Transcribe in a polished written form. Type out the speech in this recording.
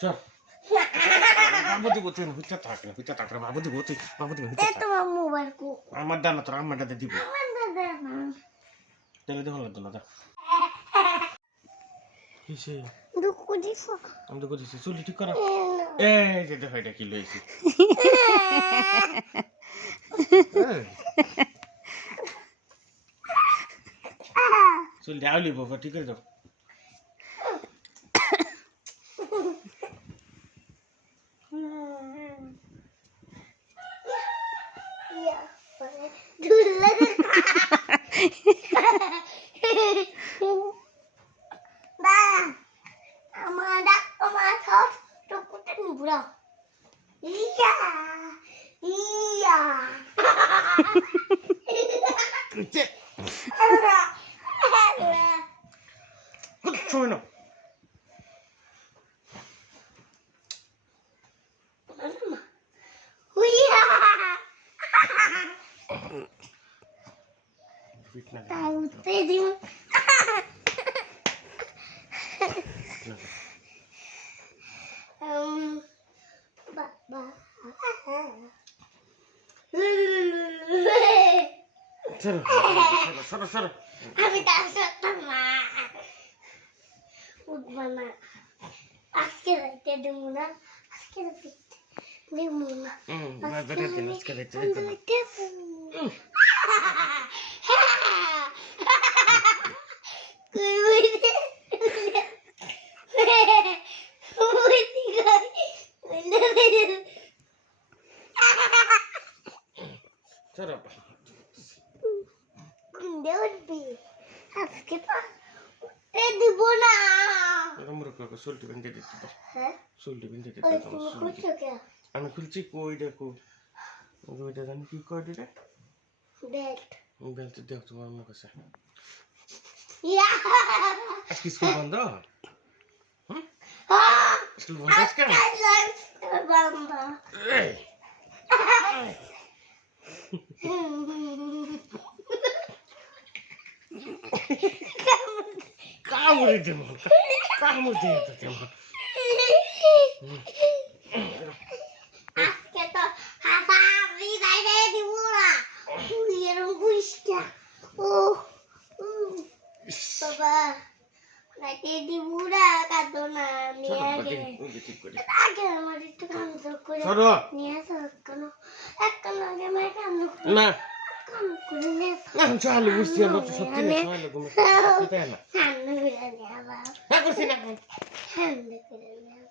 চল বাবু দিব তুই হুইচা থাক না হুইচা থাক না বাবু দিব তুই বাবু দিব হুইচা থাক তোমার মোবাইল কো আমার দানা তোর আমার দাদা দিব আমার দাদা না তাহলে দেখো লাগতো না দা কিসে দুঃখ দিছো আমি তো কইছি চুল ঠিক করা এই যে দেখো এটা কি লইছি চুল ডাউলি বাবা ঠিক করে দাও সময় না সরো সরো আমি তার সাথে মা উঠবা না আজকে রাইতে দেবো না আজকে রাইতে দেবো না বেটা দিন আজকে দেখতে চলো আজকে দিব না আমরা কাকা চুলটি বেঁধে দিতে দাও হ্যাঁ চুলটি বেঁধে দিতে ওই দাও তুমি খুঁজছো কে আমি খুলছি কই দেখো ওইটা জানি কি কয় দিলে বেল্ট বেলতে দেখ তোমার মুখ আছে ইয়া আজকে স্কুল বন্ধ স্কুল বন্ধ আজকে বন্ধ এই কামড়ে দে মা কামড়ে দে মা আজকে তো হাসা বিদায় দিব না এরকম বুঝটা ও বাবা রাইতে দিব না কাঁদো না আমি আগে আগে আমার একটু কান্দ করে নিয়ে আসো কেন আগে আমার কান্দ না কান্দ করে নিয়ে না চালু বুঝছি না তো সত্যি না চালু তুমি সত্যি তাই না কান্দ করে নিয়ে আবার না করছি না কান্দ করে নিয়ে